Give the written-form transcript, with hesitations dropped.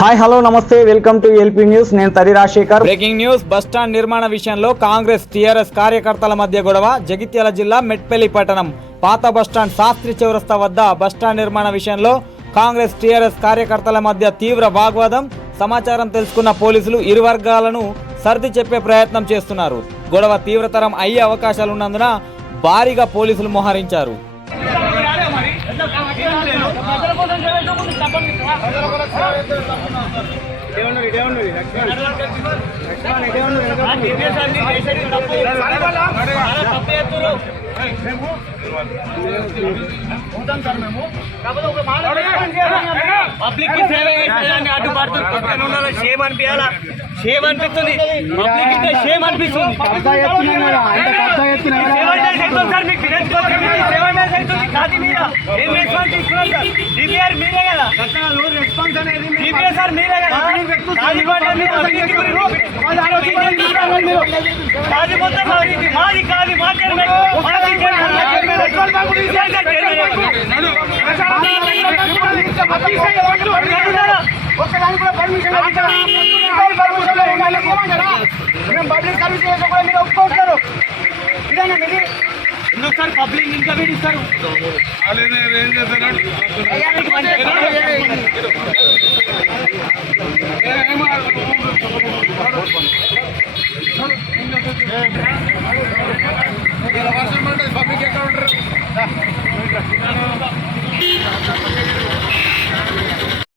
Hi hello నమస్తే welcome to LP news. నేను తరి రాజశేఖర్. Breaking news. బస్టాండ్ నిర్మాణ విషయంలో కాంగ్రెస్ టీఆర్ఎస్ కార్యకర్తల మధ్య గొడవ. జగిత్యాల జిల్లా మెట్పల్లి పట్టణం పాత బస్టాండ్ శాస్త్రి చౌరస్తా వద్ద బస్టాండ్ నిర్మాణ విషయంలో కాంగ్రెస్ టీఆర్ఎస్ కార్యకర్తల మధ్య తీవ్ర వాగ్వాదం. సమాచారం తెలుసుకున్న పోలీసులు ఇరు వర్గాలను సర్ది చెప్పే ప్రయత్నం చేస్తున్నారు. గొడవ తీవ్రతరం అయ్యే అవకాశాలున్నందున భారీగా పోలీసులు మోహరించారు. పబ్లిక్ కి సేవ చేయాలని అడ్డుపడుతుంది. షేమ్ అనిపించాలా? షేమ్ అనిపిస్తుంది. పబ్లిక్ కి షేమ్ అనిపిస్తుంది. మీరే కదా రెస్పాన్స్ అనేది మీరే కదా. మాది కాదు ఒక్కదానికి కూడా పర్మిషన్ పబ్లిక్ సర్వీస్ కూడా మీరు ఒప్పుకుంటారు. ఇదేనా మీది? ఎందుకు సార్ పబ్లిక్ ఇంకా వీడిస్తారు? ఏం చేస్తారు?